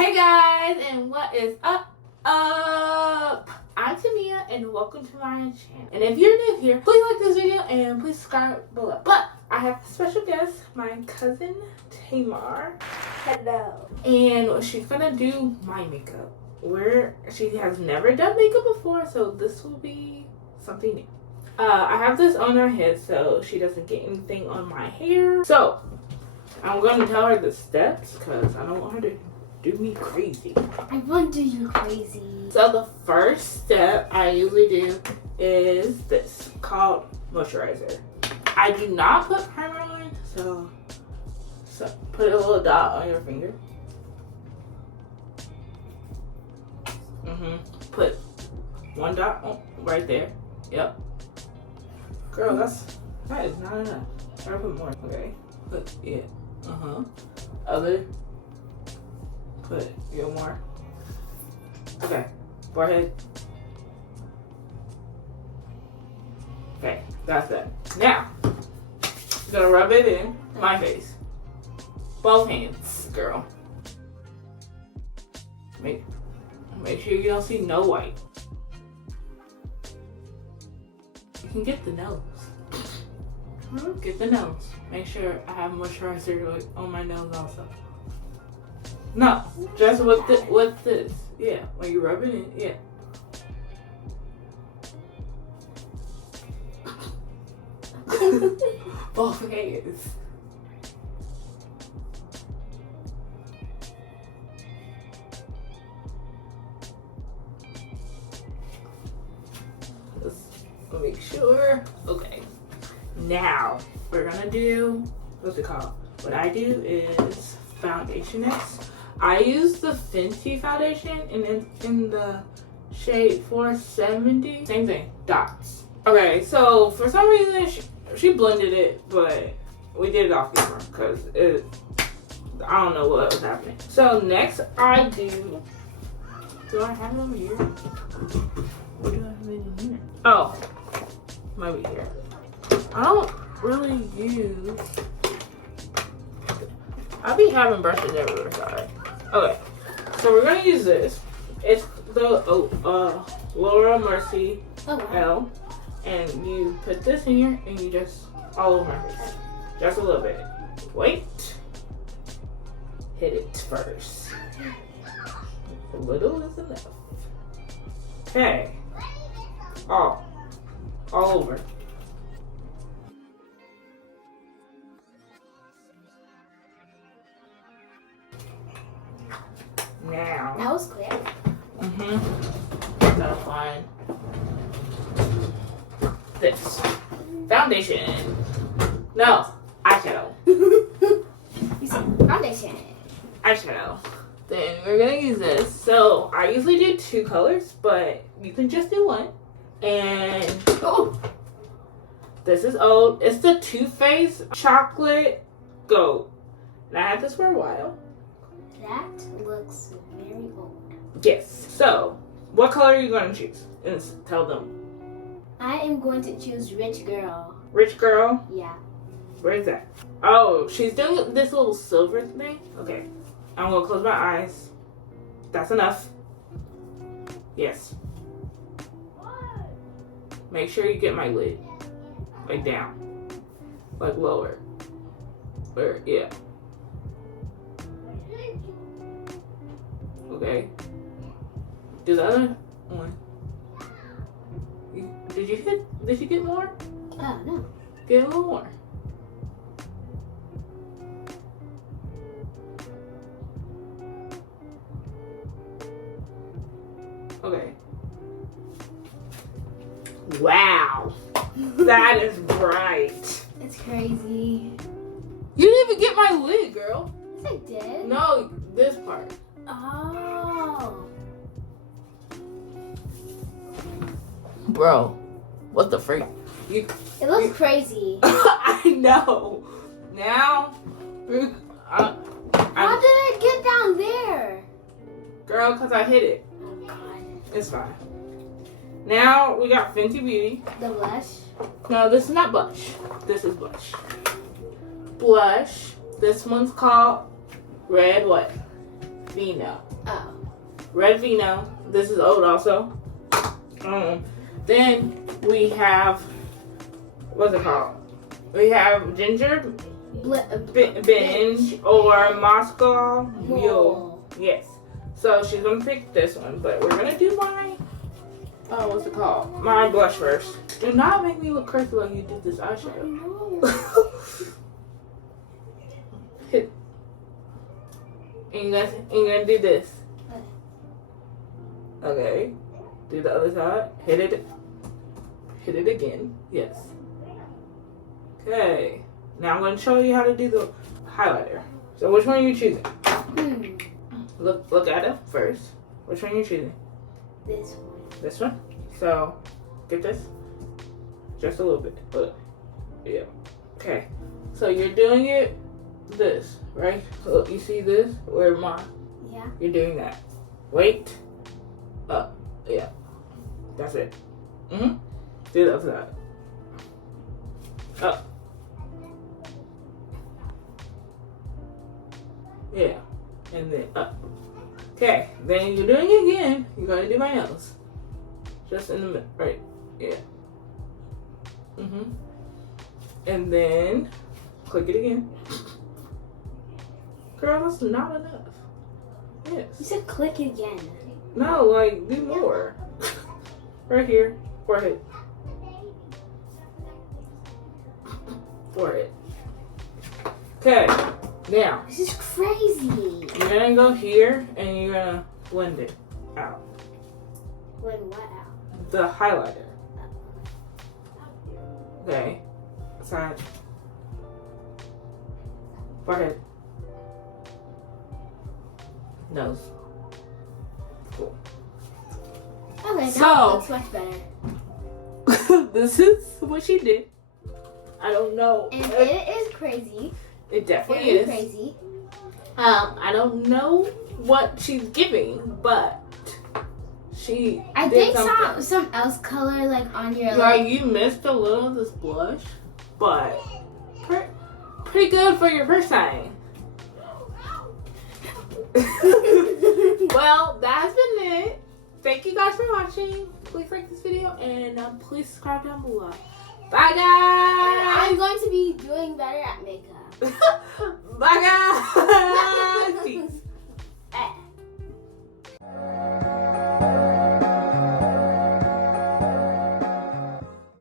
Hey guys, and what is up? I'm Tamia, and welcome to my channel. And if you're new here, please like this video and please subscribe below. But I have a special guest, my cousin Tamia. Hello. And she's gonna do my makeup. She has never done makeup before, so this will be something new. I have this on her head so she doesn't get anything on my hair. So I'm gonna tell her the steps because I don't want her to do me crazy. I want to do you crazy. So the first step I usually do is this, called moisturizer. I do not put primer on, so put a little dot on your finger. Put one dot right there. Yep. Girl, that is not enough. Try to put more. Okay. Put it. Other. Put your more. Okay. Forehead. Okay, that's it. Now, I'm gonna rub it in my face. Both hands, girl. Make sure you don't see no white. You can get the nose. Get the nose. Make sure I have moisturizer on my nose also. No, just with this. Yeah, when you rub it in, yeah. Both hands. Let's make sure. Okay. Now we're gonna do what's it called? What I do is foundation next. I use the Fenty foundation and it's in the shade 470. Same thing, dots. Okay, so for some reason she blended it, but we did it off camera because I don't know what was happening. So next I do I have it over here? What do I have in here? Oh, might be here. I don't really use. I'll be having brushes everywhere, sorry. Okay, so we're gonna use this. It's the Laura Mercy L, and you put this in here, and you just all over my face, just a little bit. Wait, hit it first. A little is enough. Okay, all over. Now. That was quick. That was fine. This. Foundation. No. Eyeshadow. You said foundation. Eyeshadow. Then we're gonna use this. So I usually do 2 colors, but you can just do 1. And this is old. It's the Too Faced Chocolate Gold. And I had this for a while. That looks very old. Yes. So, what color are you going to choose? And tell them. I am going to choose Rich Girl. Rich Girl? Yeah. Where is that? Oh, she's doing this little silver thing? Okay. I'm going to close my eyes. That's enough. Yes. Make sure you get my lid. Like down. Like lower. Where? Yeah. Okay. Do the other one. Did you get more? Oh, no. Get a little more. Okay. Wow. That is bright. It's crazy. You didn't even get my lid, girl. Yes, I did. No, this part. Oh. Bro, what the freak? It looks crazy. I know. Now, How did it get down there? Girl, because I hit it. Oh, God. It's fine. Now, we got Fenty Beauty. The blush? No, this is not blush. This is blush. Blush. This one's called Red what? Vino. Oh. Red Vino. This is old also. Then we have, what's it called? We have Ginger Binge or Moscow Mule. Yes. So she's gonna pick this one, but we're gonna do my, what's it called? My blush first. Do not make me look crazy while you do this eyeshadow. And you're gonna do this. Okay. Do the other side. Hit it. Hit it again. Yes. Okay. Now I'm going to show you how to do the highlighter. So which one are you choosing? Look at it first. Which one are you choosing? This one. This one? So get this. Just a little bit. Look. Yeah. Okay. So you're doing it this, right? So you see this? Where mine? Yeah. You're doing that. Wait. Up. Yeah. That's it. Do the other side. Up. Yeah. And then up. Okay. Then you're doing it again. You're going to do my nose. Just in the middle. Right. Yeah. And then click it again. Girl, that's not enough. Yes. You said click again. No, like, do more. Right here. Forehead. Forehead. Okay. Now. This is crazy. You're gonna go here and you're gonna blend it out. Blend what out? The highlighter. Okay. Side. Forehead. Nose. Cool. Okay, So- that looks much better. This is what she did. I don't know. And it is crazy. It definitely Very is. crazy. I don't know what she's giving, but she. I did think something. some else color like on your Like you missed a little of this blush, but pretty good for your first time. Well, that's been it. Thank you guys for watching. Please like this video and please subscribe down below. Bye I'm guys. going to be doing better at makeup. Bye guys. Peace.